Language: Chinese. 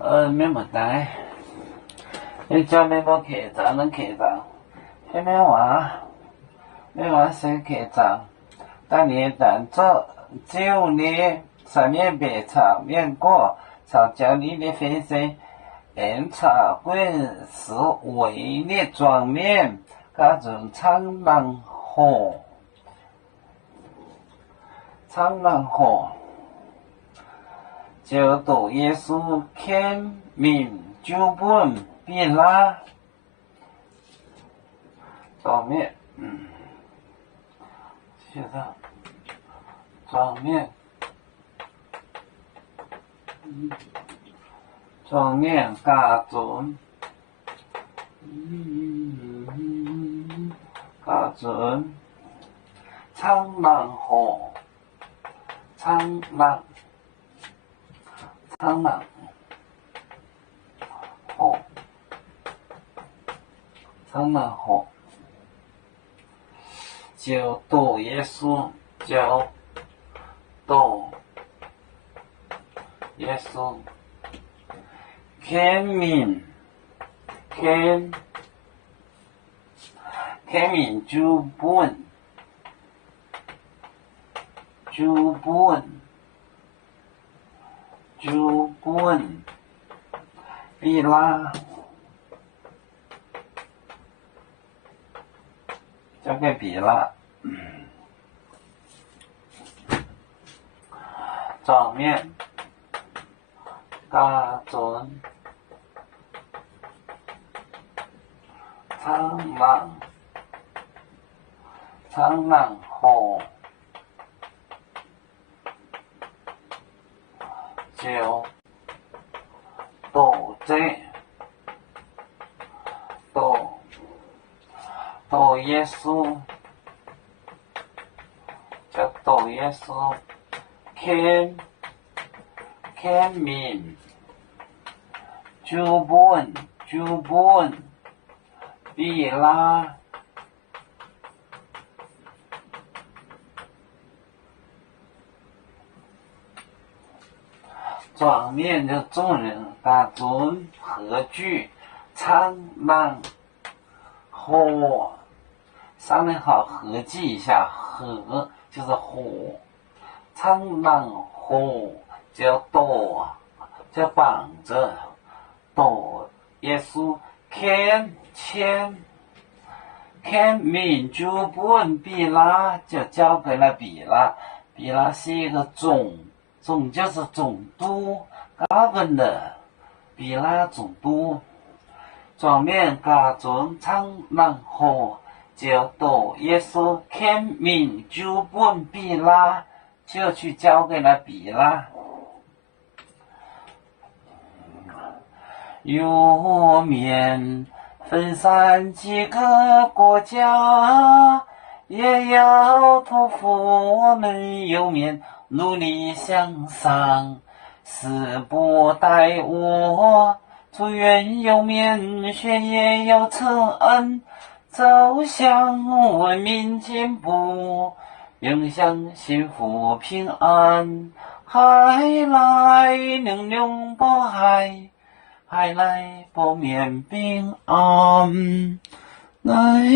没问题。你叫你无客栈，咱客栈。迄个话，你话谁客栈？当年当做9年3年白炒面锅，炒椒泥的粉丝，盐炒滚是味的装面，加种苍狼河，就读耶稣签名酒本比拉装面，写上装面，装面加准，苍狼河，苍狼河，就读耶稣，就读耶稣，签名酒本比拉，交给比拉，装面加准苍狼河，就读耶稣，就读耶稣，签名酒本比拉。装面就众人把准合句，苍狼河，上面好合计一下，合就是火，苍狼河就多，就绑着多耶稣签名酒本比拉，就交给了比拉。比拉是一个总就是总督 governor， 比拉总督。装面加准苍狼河，就读耶稣签名酒本比拉，就去交给了比拉。有面分散几个国家，也要托付我们有面努力向上，死不待我，祝愿有面学业有成恩，走向文明进步，影响幸福平安，海来能量保海来保面平安，来